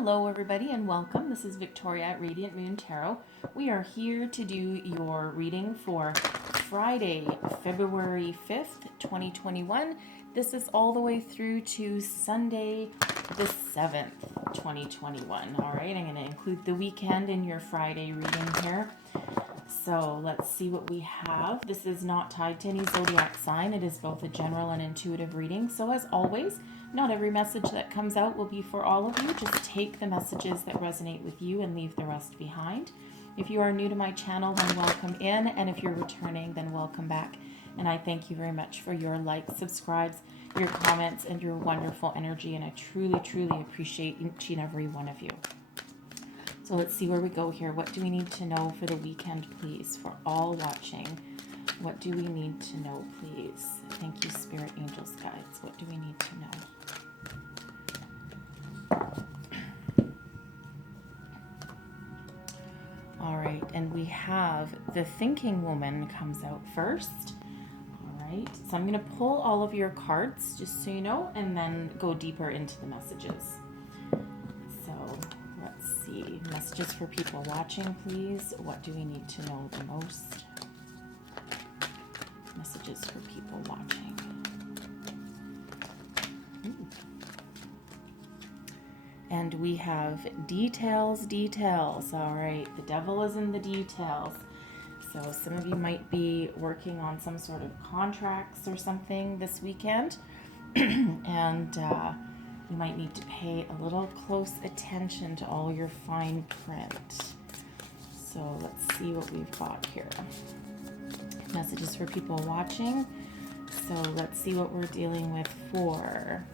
Hello everybody and welcome. This is Victoria at Radiant Moon Tarot. We are here to do your reading for Friday, February 5th, 2021. This is all the way through to Sunday, the 7th, 2021. All right, I'm going to include the weekend in your Friday reading here. So let's see what we have. This is not tied to any zodiac sign. It is both a general and intuitive reading. So as always, not every message that comes out will be for all of you. Just take the messages that resonate with you and leave the rest behind. If you are new to my channel, then welcome in. And if you're returning, then welcome back. And I thank you very much for your likes, subscribes, your comments, and your wonderful energy. And I truly, truly appreciate each and every one of you. So let's see where we go here. What do we need to know for the weekend, please? For all watching, what do we need to know, please? Thank you, Spirit, Angels, Guides. What do we need to know? All right, and we have the Thinking Woman comes out first. All right, so I'm going to pull all of your cards, just so you know, and then go deeper into the messages. So let's see. Messages for people watching, please. What do we need to know the most? Messages for people watching. Ooh. And we have details. All right, the devil is in the details. So some of you might be working on some sort of contracts or something this weekend. And you might need to pay a little close attention to all your fine print. So let's see what we've got here. Messages for people watching. So let's see what we're dealing with for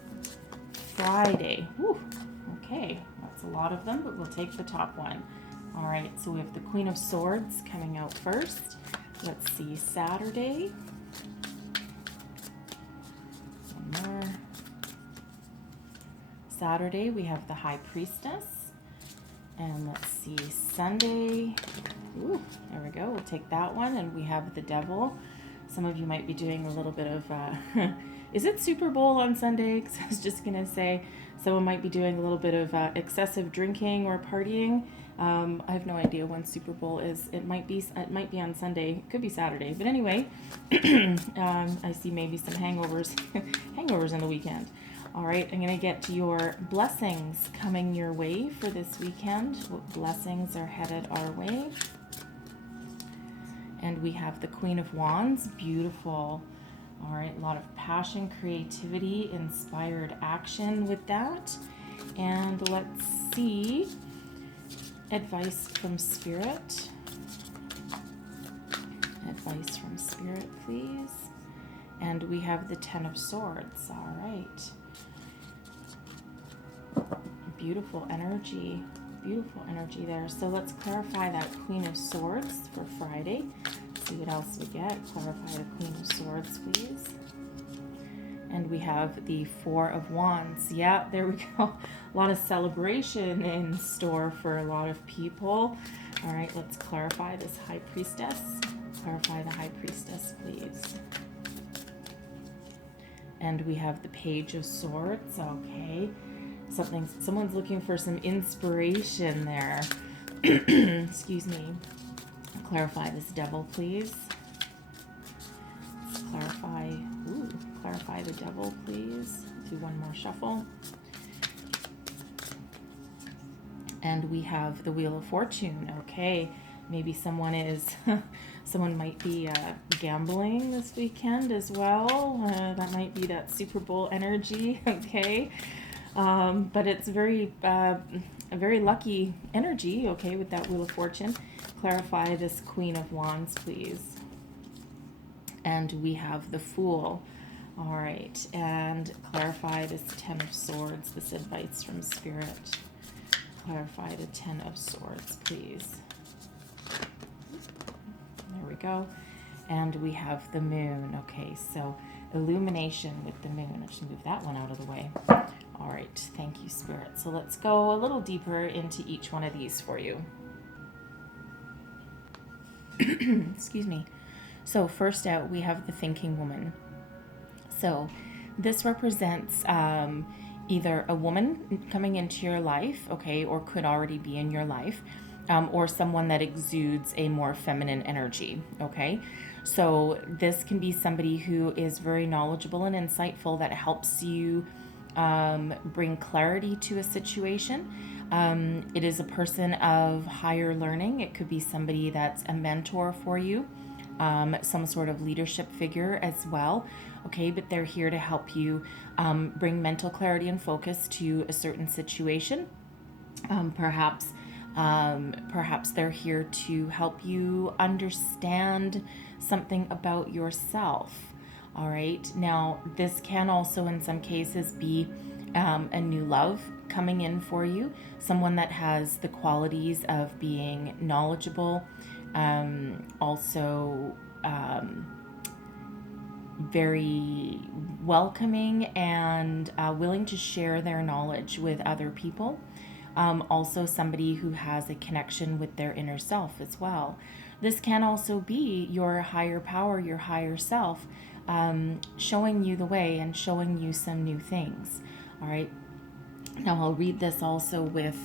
Friday. Whew. Okay, that's a lot of them, but we'll take the top one. All right, so we have the Queen of Swords coming out first. Let's see, Saturday. One more. Saturday, we have the High Priestess. And let's see, Sunday. Ooh, there we go. We'll take that one. And we have the Devil. Some of you might be doing a little bit of, is it Super Bowl on Sunday? Because I was just going to say, someone might be doing a little bit of excessive drinking or partying. I have no idea when Super Bowl is. It might be on Sunday. It could be Saturday. But anyway, I see maybe some hangovers in the weekend. All right, I'm going to get to your blessings coming your way for this weekend. What blessings are headed our way? And we have the Queen of Wands. Beautiful. All right, a lot of passion, creativity, inspired action with that. And let's see. Advice from Spirit. Advice from Spirit, please. And we have the Ten of Swords. All right. Beautiful energy there. So let's clarify that Queen of Swords for Friday. See what else we get. Clarify the Queen of Swords, please. And we have the Four of Wands. Yeah, there we go. A lot of celebration in store for a lot of people. All right, let's clarify this High Priestess. Clarify the High Priestess, please. And we have the Page of Swords. Okay. Someone's looking for some inspiration there. Excuse me. Clarify this Devil, please. Let's clarify the Devil, please. Do one more shuffle. And we have the Wheel of Fortune. Okay, maybe someone might be gambling this weekend as well. That might be that Super Bowl energy. Okay. But it's a very lucky energy, okay, with that Wheel of Fortune. Clarify this Queen of Wands, please. And we have the Fool. All right, and clarify this Ten of Swords, this advice from Spirit. Clarify the Ten of Swords, please. There we go. And we have the Moon. Okay, so illumination with the Moon. I'll just move that one out of the way. All right, thank you, Spirit. So let's go a little deeper into each one of these for you. Excuse me. So first out, we have the Thinking Woman. So this represents either a woman coming into your life, okay, or could already be in your life, or someone that exudes a more feminine energy, okay? So this can be somebody who is very knowledgeable and insightful that helps you bring clarity to a situation. It is a person of higher learning. It could be somebody that's a mentor for you, some sort of leadership figure as well. Okay, but they're here to help you bring mental clarity and focus to a certain situation. Perhaps perhaps they're here to help you understand something about yourself. All right. Now, this can also, in some cases, be a new love coming in for you, someone that has the qualities of being knowledgeable, also very welcoming and willing to share their knowledge with other people. Also, somebody who has a connection with their inner self as well. This can also be your higher power, your higher self, showing you the way and showing you some new things. All right. Now, I'll read this also with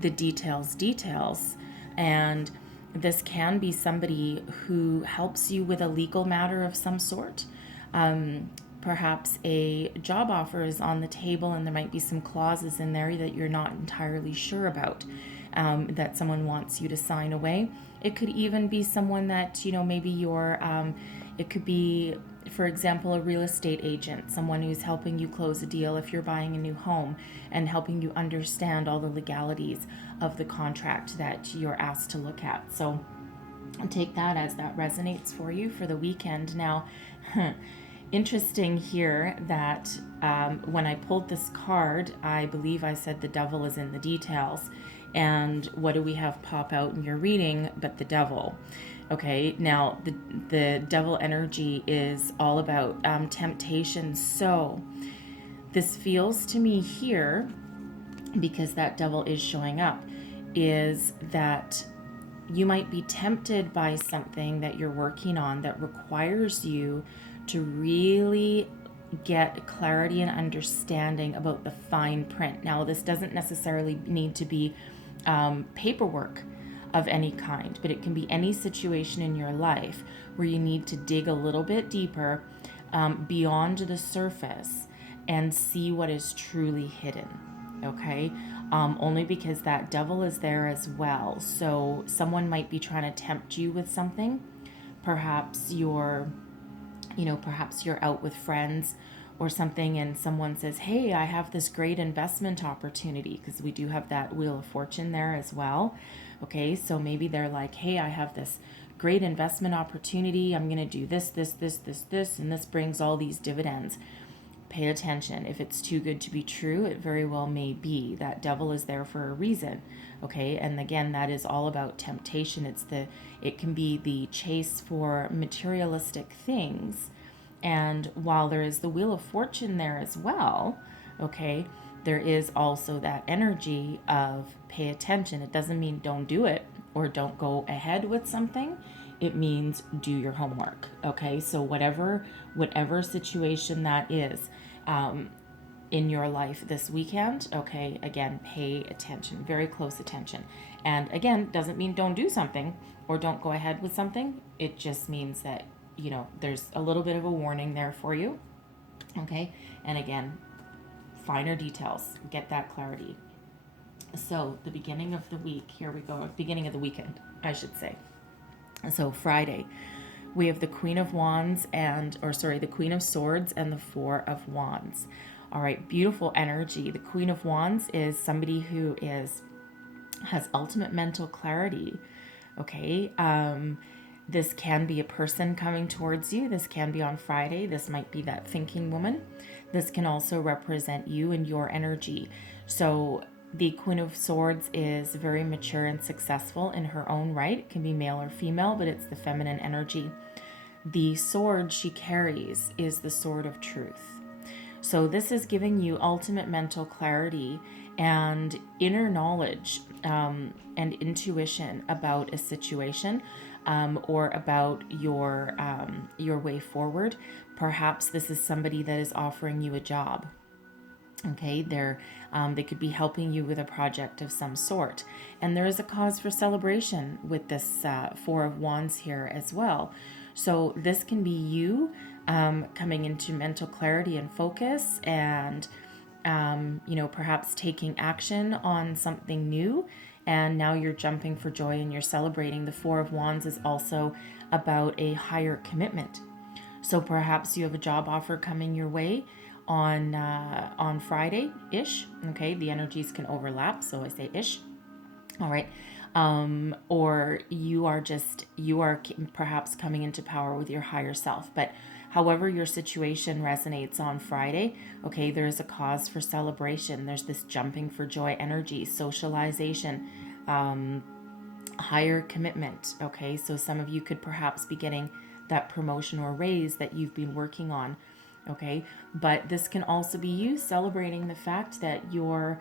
the details. And this can be somebody who helps you with a legal matter of some sort. Perhaps a job offer is on the table and there might be some clauses in there that you're not entirely sure about, that someone wants you to sign away. It could even be someone that, maybe it could be, for example, a real estate agent, someone who's helping you close a deal if you're buying a new home and helping you understand all the legalities of the contract that you're asked to look at. So take that as that resonates for you for the weekend. Now, interesting here that when I pulled this card, I believe I said the devil is in the details. And what do we have pop out in your reading but the devil? Okay, now the devil energy is all about temptation. So this feels to me here, because that devil is showing up, is that you might be tempted by something that you're working on that requires you to really get clarity and understanding about the fine print. Now, this doesn't necessarily need to be paperwork of any kind, but it can be any situation in your life where you need to dig a little bit deeper, beyond the surface, and see what is truly hidden. Okay, only because that devil is there as well. So someone might be trying to tempt you with something. Perhaps you're out with friends or something, and someone says, hey, I have this great investment opportunity, because we do have that Wheel of Fortune there as well. Okay, so maybe they're like, hey, I have this great investment opportunity. I'm going to do this, and this brings all these dividends. Pay attention. If it's too good to be true, it very well may be. That devil is there for a reason. Okay, and again, that is all about temptation. It can be the chase for materialistic things. And while there is the Wheel of Fortune there as well, okay, there is also that energy of pay attention. It doesn't mean don't do it or don't go ahead with something. It means do your homework. Okay, so whatever situation that is in your life this weekend, okay, again, pay attention, very close attention. And again, doesn't mean don't do something or don't go ahead with something. It just means that, there's a little bit of a warning there for you. Okay, and again, finer details, get that clarity. So the beginning of the week, here we go, beginning of the weekend, I should say. So Friday, we have the Queen of Wands the Queen of Swords and the Four of Wands. All right, beautiful energy. The Queen of Wands is somebody who has ultimate mental clarity. Okay, this can be a person coming towards you. This can be on Friday. This might be that thinking woman. This can also represent you and your energy. So the Queen of Swords is very mature and successful in her own right. It can be male or female, but it's the feminine energy. The sword she carries is the sword of truth. So this is giving you ultimate mental clarity and inner knowledge, and intuition about a situation, or about your way forward. Perhaps this is somebody that is offering you a job. Okay, they could be helping you with a project of some sort. And there is a cause for celebration with this Four of Wands here as well. So this can be you coming into mental clarity and focus, and perhaps taking action on something new. And now you're jumping for joy and you're celebrating. The Four of Wands is also about a higher commitment. So perhaps you have a job offer coming your way on Friday-ish. Okay, the energies can overlap, so I say ish. All right. Or you are perhaps coming into power with your higher self. But however your situation resonates on Friday, okay, there is a cause for celebration. There's this jumping for joy energy, socialization, higher commitment. Okay, so some of you could perhaps be getting that promotion or raise that you've been working on. Okay, but this can also be you celebrating the fact that you're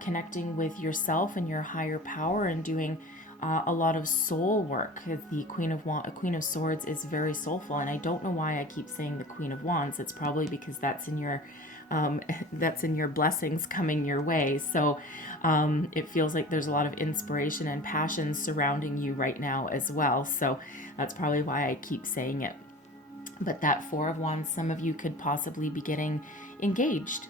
connecting with yourself and your higher power and doing a lot of soul work. The Queen of Swords is very soulful, and I don't know why I keep saying the Queen of Wands. It's probably because that's in your blessings coming your way. So it feels like there's a lot of inspiration and passion surrounding you right now as well. So that's probably why I keep saying it. But that Four of Wands, some of you could possibly be getting engaged,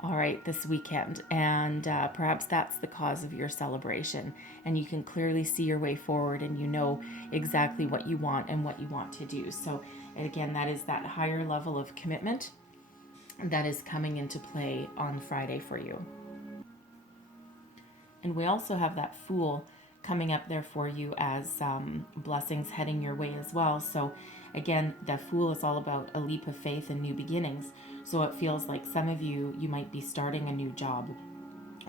all right, this weekend. And perhaps that's the cause of your celebration. And you can clearly see your way forward, and you know exactly what you want and what you want to do. So again, that is that higher level of commitment that is coming into play on Friday for you. And we also have that Fool coming up there for you as blessings heading your way as well. So again, the Fool is all about a leap of faith and new beginnings. So it feels like some of you might be starting a new job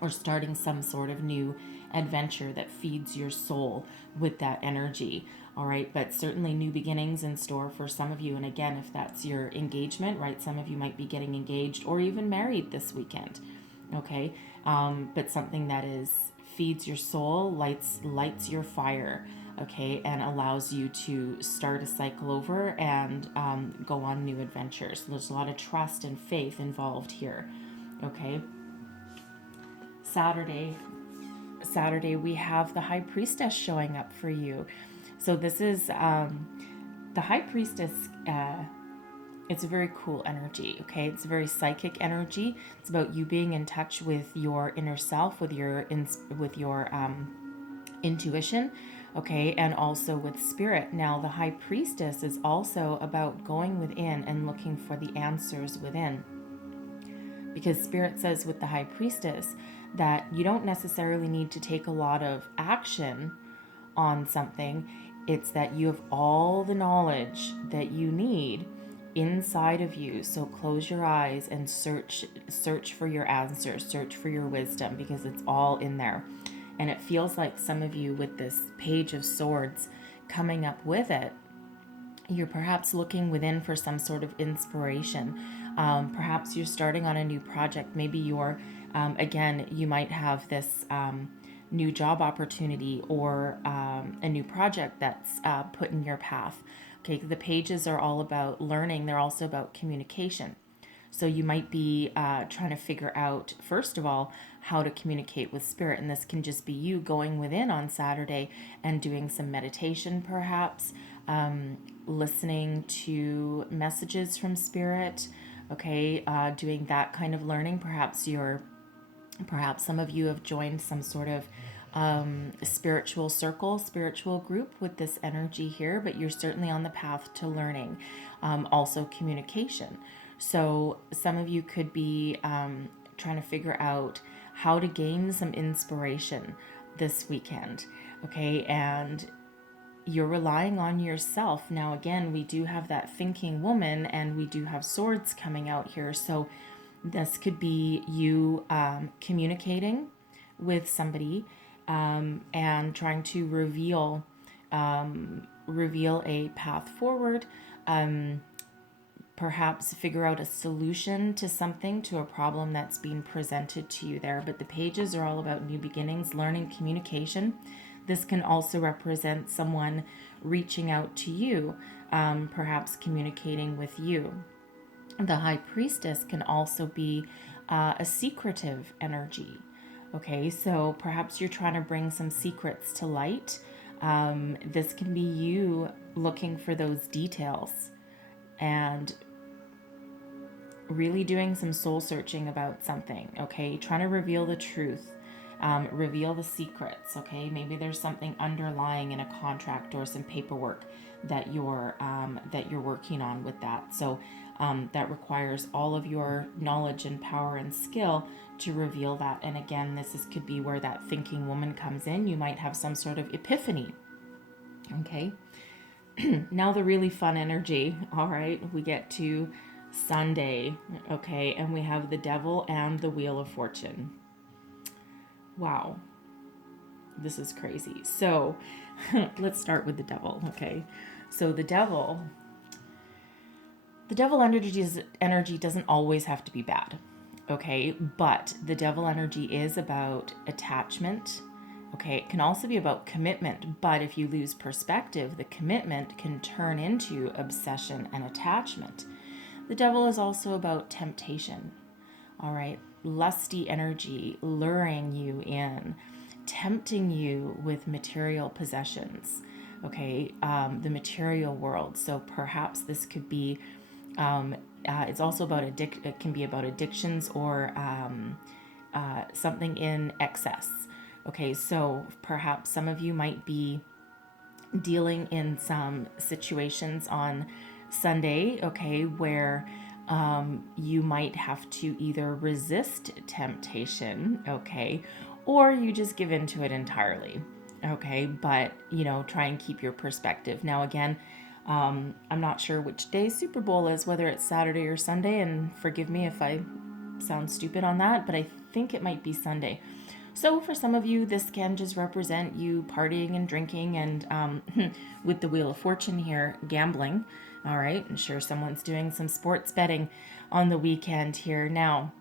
or starting some sort of new adventure that feeds your soul with that energy. All right, but certainly new beginnings in store for some of you. And again, if that's your engagement, right, some of you might be getting engaged or even married this weekend. Okay, but something that feeds your soul, lights your fire, okay, and allows you to start a cycle over and go on new adventures. So there's a lot of trust and faith involved here. Okay, Saturday we have the High Priestess showing up for you. So this is the High Priestess. It's a very cool energy, okay? It's a very psychic energy. It's about you being in touch with your inner self, with your intuition, okay, and also with spirit. Now, the High Priestess is also about going within and looking for the answers within. Because Spirit says with the High Priestess that you don't necessarily need to take a lot of action on something. It's that you have all the knowledge that you need inside of you. So close your eyes and search for your answers, search for your wisdom, because it's all in there. And it feels like some of you with this Page of Swords coming up with it, you're perhaps looking within for some sort of inspiration. Perhaps you're starting on a new project. Maybe you're, again, you might have this new job opportunity or a new project that's put in your path. Okay, the pages are all about learning. They're also about communication. So you might be trying to figure out, first of all, how to communicate with Spirit. And this can just be you going within on Saturday and doing some meditation, perhaps, listening to messages from Spirit, okay, doing that kind of learning. Perhaps some of you have joined some sort of spiritual circle, spiritual group with this energy here, but you're certainly on the path to learning. Also communication. So some of you could be trying to figure out how to gain some inspiration this weekend, okay? And you're relying on yourself. Now, again, we do have that thinking woman and we do have swords coming out here. So this could be you communicating with somebody and trying to reveal a path forward, perhaps figure out a solution to something, to a problem that's being presented to you there. But the pages are all about new beginnings, learning, communication. This can also represent someone reaching out to you, perhaps communicating with you. The High Priestess can also be a secretive energy. Okay, so perhaps you're trying to bring some secrets to light. This can be you looking for those details and really doing some soul searching about something, okay? Trying to reveal the truth, reveal the secrets, okay? Maybe there's something underlying in a contract or some paperwork that you're working on with that. So that requires all of your knowledge and power and skill to reveal that. And again, could be where that thinking woman comes in. You might have some sort of epiphany, okay? Now the really fun energy, all right? We get to Sunday, okay, and we have the Devil and the Wheel of Fortune. Wow, this is crazy. So let's start with the Devil, okay? So the Devil energy doesn't always have to be bad, okay? But the Devil energy is about attachment. Okay, it can also be about commitment, but if you lose perspective, the commitment can turn into obsession and attachment. The Devil is also about temptation, all right? Lusty energy, luring you in, tempting you with material possessions, okay? The material world. So perhaps this could be, it's also about it can be about addictions or something in excess. Okay, so perhaps some of you might be dealing in some situations on Sunday, okay, where you might have to either resist temptation, okay, or you just give into it entirely, okay, but, try and keep your perspective. Now, again, I'm not sure which day Super Bowl is, whether it's Saturday or Sunday, and forgive me if I sound stupid on that, but I think it might be Sunday. So for some of you, this can just represent you partying and drinking and with the Wheel of Fortune here, gambling. All right, I'm sure someone's doing some sports betting on the weekend here. Now,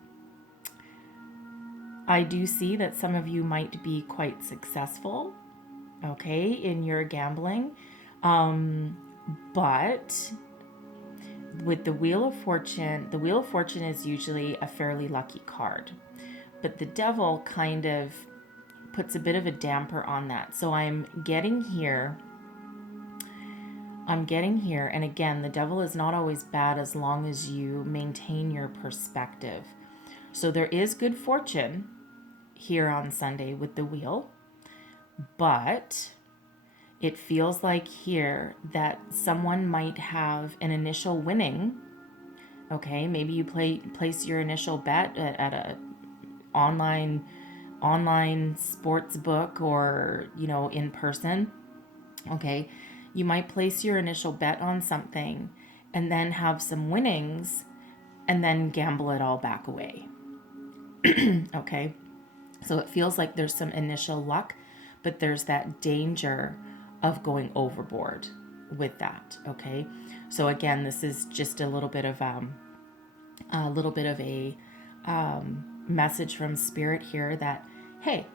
I do see that some of you might be quite successful, okay, in your gambling. But with the Wheel of Fortune is usually a fairly lucky card. But the Devil kind of puts a bit of a damper on that. So I'm getting here, and again, the Devil is not always bad as long as you maintain your perspective. So there is good fortune here on Sunday with the Wheel, but it feels like here that someone might have an initial winning. Okay, maybe you place your initial bet at a online sports book or in person. Okay, you might place your initial bet on something and then have some winnings and then gamble it all back away. Okay, so it feels like there's some initial luck, but there's that danger of going overboard with that. Okay, so again, this is just a little bit of a message from Spirit here that, hey,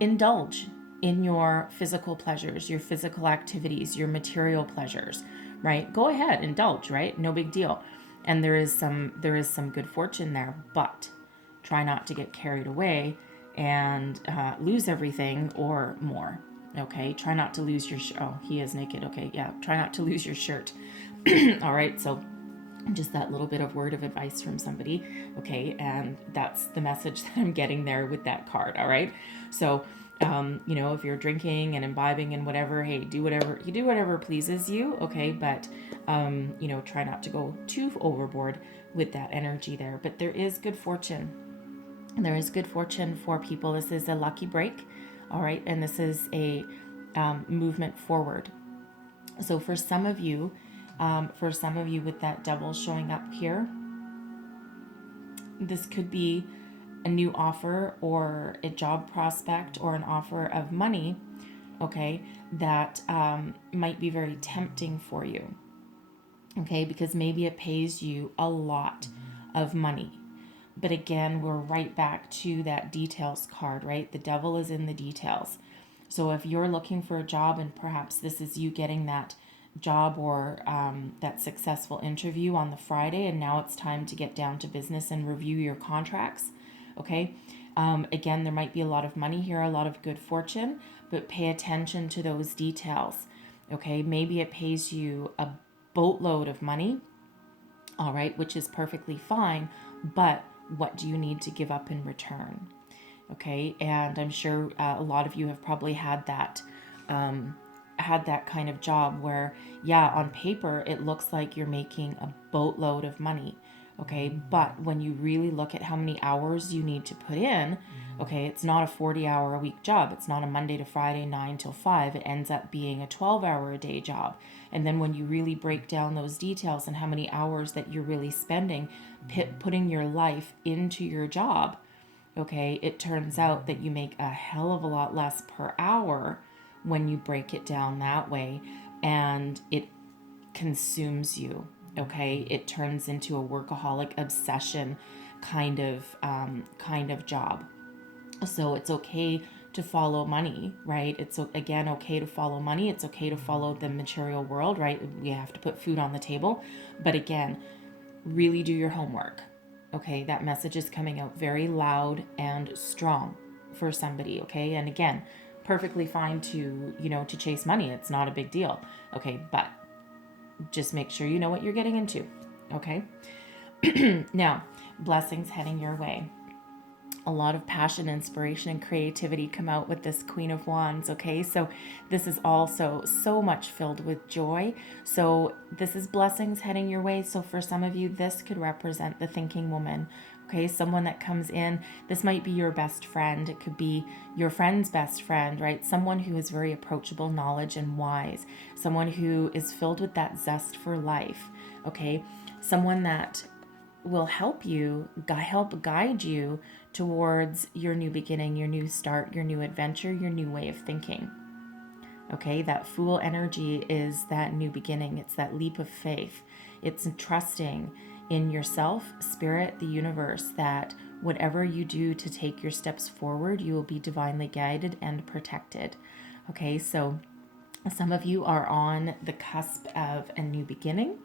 indulge in your physical pleasures, your physical activities, your material pleasures, right? Go ahead, indulge, right? No big deal. And there is some good fortune there, but try not to get carried away and lose everything or more. Okay, try not to lose your oh, he is naked. Okay, yeah, try not to lose your shirt. All right, so just that little bit of word of advice from somebody, okay, and that's the message that I'm getting there with that card. All right, so if you're drinking and imbibing and whatever, hey, do whatever pleases you, okay, but try not to go too overboard with that energy there. But there is good fortune. For people. This is a lucky break, all right, and this is a movement forward. So for some of you with that Devil showing up here, this could be a new offer or a job prospect or an offer of money, okay, that might be very tempting for you, okay, because maybe it pays you a lot of money. But again, we're right back to that details card, right? The Devil is in the details. So if you're looking for a job and perhaps this is you getting that job or that successful interview on the Friday, and now it's time to get down to business and review your contracts. Okay. Again, there might be a lot of money here, a lot of good fortune, but pay attention to those details. Okay. Maybe it pays you a boatload of money. All right. Which is perfectly fine. But what do you need to give up in return? Okay. And I'm sure a lot of you have probably had that kind of job where, yeah, on paper, it looks like you're making a boatload of money. Okay. But when you really look at how many hours you need to put in, okay, it's not a 40-hour-a-week job. It's not a Monday to Friday, 9 till 5. It ends up being a 12-hour-a-day job. And then when you really break down those details and how many hours that you're really spending putting your life into your job, okay, it turns out that you make a hell of a lot less per hour when you break it down that way, and it consumes you. Okay, it turns into a workaholic obsession kind of job. So it's okay to follow money, right? It's again okay to follow money. It's okay to follow the material world, right? We have to put food on the table, but again, really do your homework. Okay, that message is coming out very loud and strong for somebody. Okay, and again, perfectly fine to to chase money. It's not a big deal. Okay, but just make sure you know what you're getting into. Okay. Now, blessings heading your way. A lot of passion, inspiration, and creativity come out with this Queen of Wands, okay? So this is also so much filled with joy. So this is blessings heading your way. So for some of you, this could represent the thinking woman, okay? Someone that comes in. This might be your best friend. It could be your friend's best friend, right? Someone who is very approachable, knowledge, and wise. Someone who is filled with that zest for life, okay? Someone that will help guide you towards your new beginning, your new start, your new adventure, your new way of thinking. Okay, that Fool energy is that new beginning. It's that leap of faith. It's trusting in yourself, spirit, the universe, that whatever you do to take your steps forward, you will be divinely guided and protected. Okay, so some of you are on the cusp of a new beginning.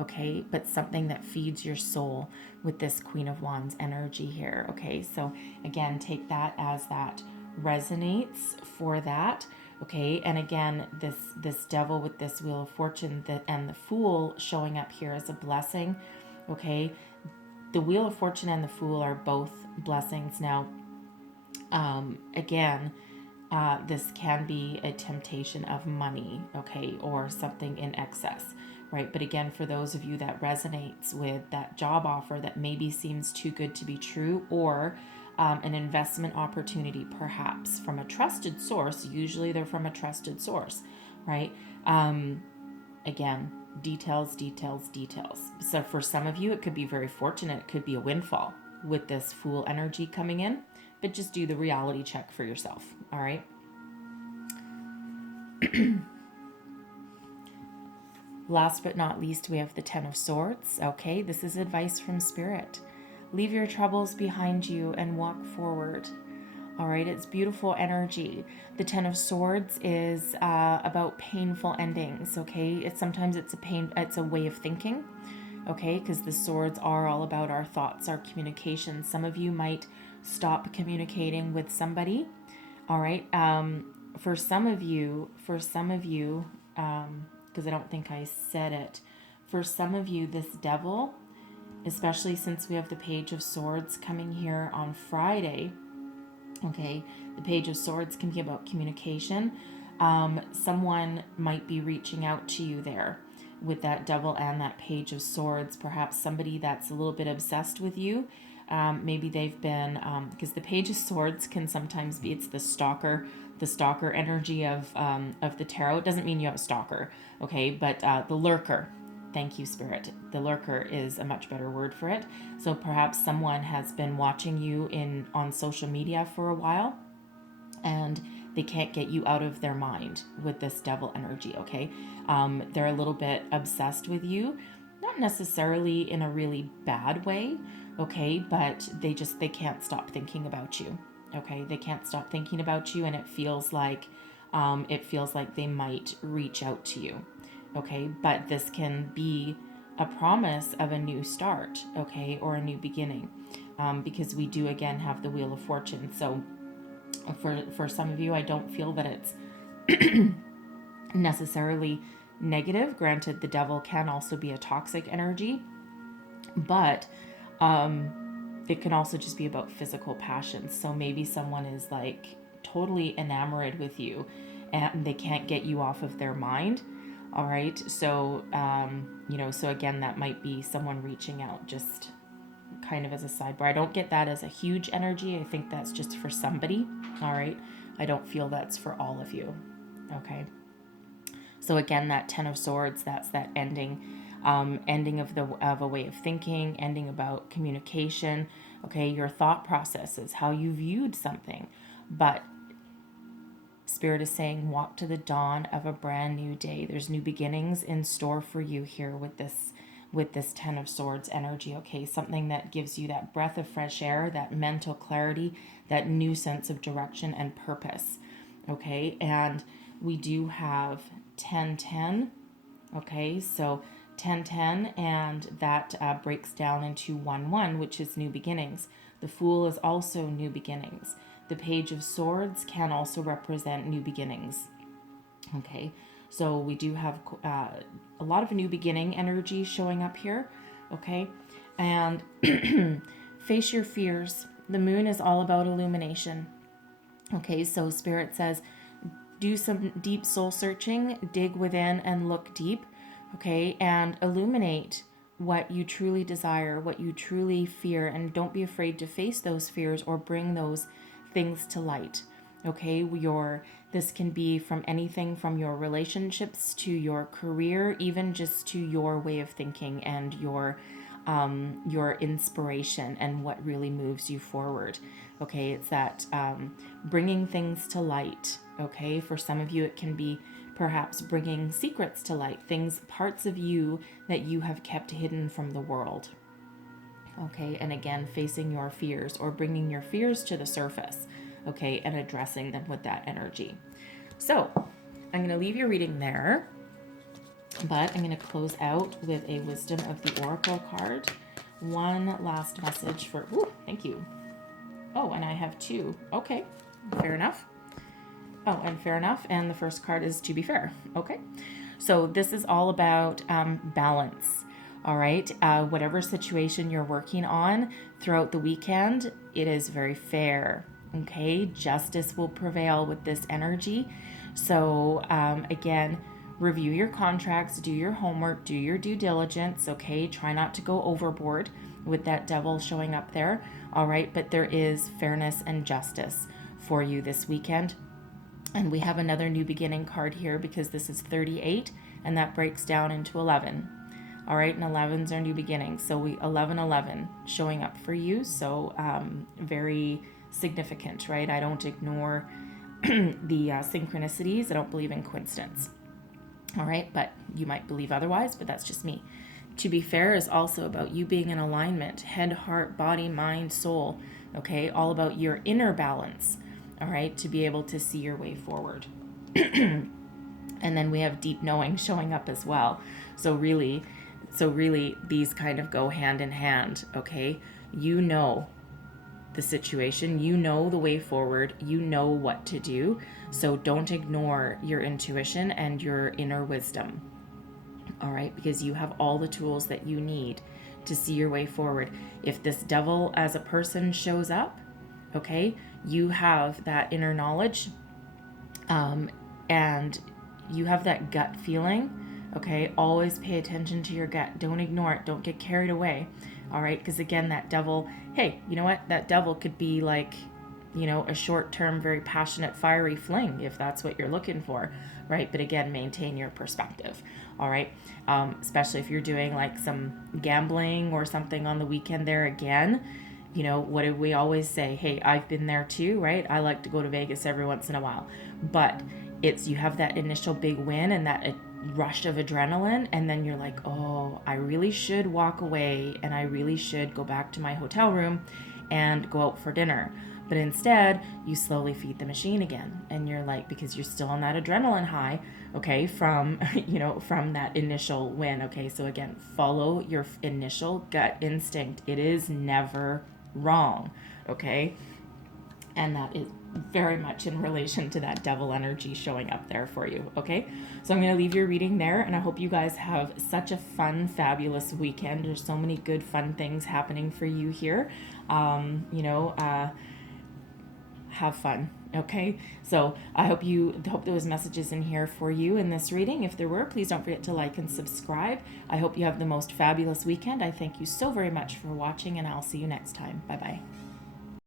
Okay, but something that feeds your soul with this Queen of Wands energy here. Okay, so again, take that as that resonates for that. Okay, and again, this devil with this Wheel of Fortune and the Fool showing up here as a blessing. Okay, the Wheel of Fortune and the Fool are both blessings. Now, again, this can be a temptation of money, okay, or something in excess, right? But again, for those of you that resonates with that job offer that maybe seems too good to be true, or an investment opportunity perhaps from a trusted source, usually they're from a trusted source, right? Again, details. So for some of you, it could be very fortunate. It could be a windfall with this Fool energy coming in, but just do the reality check for yourself, all right? Last but not least, we have the Ten of Swords. Okay, this is advice from Spirit. Leave your troubles behind you and walk forward. All right, it's beautiful energy. The Ten of Swords is about painful endings. Okay, sometimes it's a way of thinking. Okay, because the swords are all about our thoughts, our communication. Some of you might stop communicating with somebody. All right, for some of you, because I don't think I said it, for some of you, this devil, especially since we have the Page of Swords coming here on Friday, okay, the Page of Swords can be about communication. Someone might be reaching out to you there with that devil and that Page of Swords, perhaps somebody that's a little bit obsessed with you. Maybe they've been, because the Page of Swords can sometimes be, it's the stalker energy of the tarot. It doesn't mean you have a stalker, okay, but the lurker. Thank you, Spirit. The lurker is a much better word for it. So perhaps someone has been watching you on social media for a while, and they can't get you out of their mind with this devil energy, okay? They're a little bit obsessed with you, not necessarily in a really bad way, okay? But they can't stop thinking about you, okay? They can't stop thinking about you, and it feels like they might reach out to you, okay? But this can be a promise of a new start, okay, or a new beginning, because we do again have the Wheel of Fortune. So for some of you, I don't feel that it's necessarily negative. Granted, the devil can also be a toxic energy, but it can also just be about physical passions. So maybe someone is like totally enamored with you and they can't get you off of their mind. All right. So, so again, that might be someone reaching out just kind of as a sidebar. I don't get that as a huge energy. I think that's just for somebody. All right. I don't feel that's for all of you. Okay. So again, that Ten of Swords, that's that ending, ending of a way of thinking, ending about communication. Okay, your thought processes, how you viewed something, but Spirit is saying, walk to the dawn of a brand new day. There's new beginnings in store for you here with this Ten of Swords energy. Okay, something that gives you that breath of fresh air, that mental clarity, that new sense of direction and purpose. Okay, and we do have 10-10. Okay, so 10-10, and that breaks down into 1-1, which is new beginnings. The Fool is also new beginnings. The Page of Swords can also represent new beginnings. Okay, so we do have a lot of new beginning energy showing up here. Okay, and face your fears. The Moon is all about illumination. Okay, so Spirit says, do some deep soul searching, dig within and look deep, okay, and illuminate what you truly desire, what you truly fear, and don't be afraid to face those fears or bring those things to light. Okay, this can be from anything from your relationships to your career, even just to your way of thinking and your inspiration and what really moves you forward. Okay, it's that bringing things to light. Okay, for some of you, it can be perhaps bringing secrets to light, parts of you that you have kept hidden from the world. Okay, and again, facing your fears or bringing your fears to the surface. Okay, and addressing them with that energy. So I'm going to leave your reading there, but I'm going to close out with a Wisdom of the Oracle card. One last message for, thank you. Oh, and I have two. Okay, fair enough. Oh, and fair enough. And the first card is to be fair. Okay, so this is all about balance. All right, whatever situation you're working on throughout the weekend, it is very fair. Okay, justice will prevail with this energy. So again, review your contracts, do your homework, do your due diligence. Okay, try not to go overboard with that devil showing up there. All right, but there is fairness and justice for you this weekend. And we have another new beginning card here because this is 38 and that breaks down into 11. All right, and 11s are new beginnings. So 11 showing up for you. So very significant, right? I don't ignore the synchronicities. I don't believe in coincidence. All right, but you might believe otherwise, but that's just me. To be fair is also about you being in alignment, head, heart, body, mind, soul. Okay, all about your inner balance. All right, to be able to see your way forward. And then we have deep knowing showing up as well. So really, these kind of go hand in hand. Okay, you know the situation, you know the way forward, you know what to do. So don't ignore your intuition and your inner wisdom. All right, because you have all the tools that you need to see your way forward. If this devil as a person shows up, okay, you have that inner knowledge, and you have that gut feeling. Okay, always pay attention to your gut. Don't ignore it. Don't get carried away. All right, because again, that devil, hey, you know what? That devil could be like, a short-term, very passionate, fiery fling, if that's what you're looking for, right? But again, maintain your perspective. All right, especially if you're doing like some gambling or something on the weekend there again. What do we always say? Hey, I've been there too, right? I like to go to Vegas every once in a while. But you have that initial big win and that rush of adrenaline, and then you're like, oh, I really should walk away and I really should go back to my hotel room and go out for dinner. But instead, you slowly feed the machine again. And you're like, because you're still on that adrenaline high, okay, from, from that initial win. Okay, so again, follow your initial gut instinct. It is never wrong, okay? And that is very much in relation to that devil energy showing up there for you, okay? So I'm going to leave your reading there, and I hope you guys have such a fun, fabulous weekend. There's so many good, fun things happening for you here. Have fun, okay? So I hope there was messages in here for you in this reading. If there were, please don't forget to like and subscribe. I hope you have the most fabulous weekend. I thank you so very much for watching, and I'll see you next time. Bye-bye.